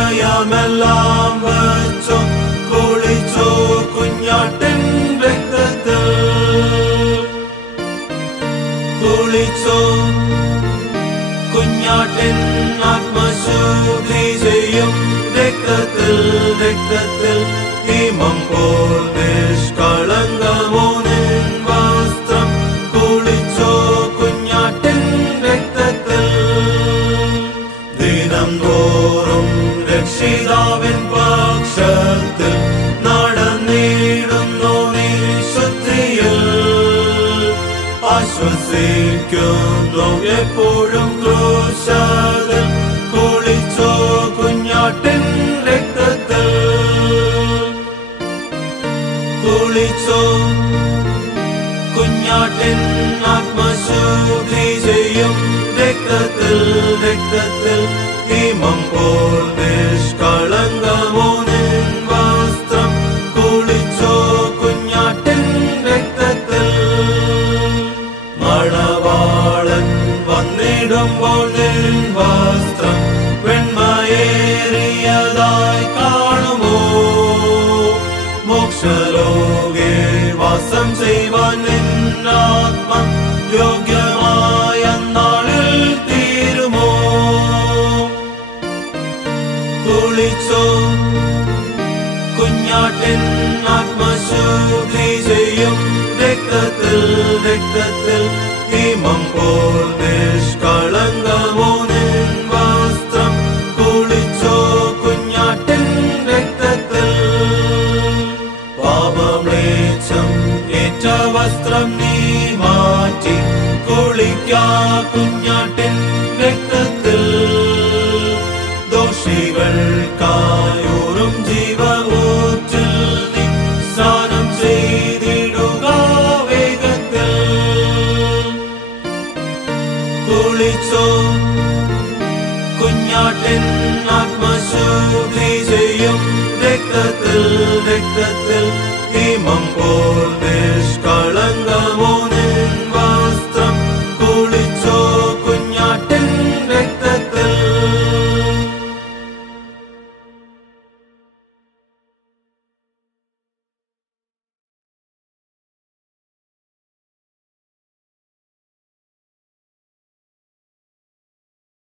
ആശ്രയമെല്ലാം വച്ചോ കുളിച്ചോ കുഞ്ഞാട്ടിൻ രക്തത്തിൽ കുളിച്ചോ കുഞ്ഞാട്ടിൻ ആത്മശുദ്ധി ചെയ്യും രക്തത്തിൽ രക്തത്തിൽ ഹിമം പോൽ നിഷ്കളങ്കമോ നിൻ വസ്ത്രം കുളിച്ചോ കുഞ്ഞാട്ടിൻ രക്തത്തിൽ ദിനം തോറും രക്ഷിതാവിൻ പക്ഷത്തിൽ നടന്നിടുന്നു നീ ശുദ്ധിയിൽ ആശ്വസിക്കുന്നു എപ്പോഴും ക്രൂശിൽ കുളിച്ചോ കുഞ്ഞാട്ടിൻ രക്തത്തിൽ കുളിച്ചോ കുഞ്ഞാട്ടിൻ ആത്മശുദ്ധി ചെയ്യും രക്തത്തിൽ രക്തത്തിൽ ഹിമം പോൽ നിഷ്കളങ്കമോ നിൻ വസ്ത്രം കുളിച്ചോ കുഞ്ഞാട്ടിൻ രക്തത്തിൽ മണവാളൻ വന്നിടുമ്പോൾ നിൻ വസ്ത്രം വെണ്മയേറിയതായി കാണുമോ മോക്ഷലോകേ വാസം ചെയ്യുവാൻ നിന്നാത്മം യോഗ്യമായ നാളിൽ തീരുമോ കുളിച്ചോ കുഞ്ഞാട്ടിൻ ആത്മശുദ്ധി ചെയ്യും രക്തത്തിൽ രക്തത്തിൽ ഹിമം പോൽ നിഷ്കളങ്കമോ നിൻ വസ്ത്രം കുളിച്ചോ കുഞ്ഞാട്ടിൻ രക്തത്തിൽ പാപമ്ലേച്ഛം ഏറ്റ വസ്ത്രം നീ മാറ്റി കുളിക്കാ കുഞ്ഞാട്ടിൻ രക്തത്തിൽ ദോഷികൾക്കായോറും ജീവ ഊറ്റിൽ നീ സ്നാനം ചെയ്തിടുക വേഗത്തിൽ കുളിച്ചോ കുഞ്ഞാട്ടിൻ ആത്മശുദ്ധി ചെയ്യും രക്തത്തിൽ രക്തത്തിൽ ഹിമം പോൽ നിഷ്കളങ്കമോ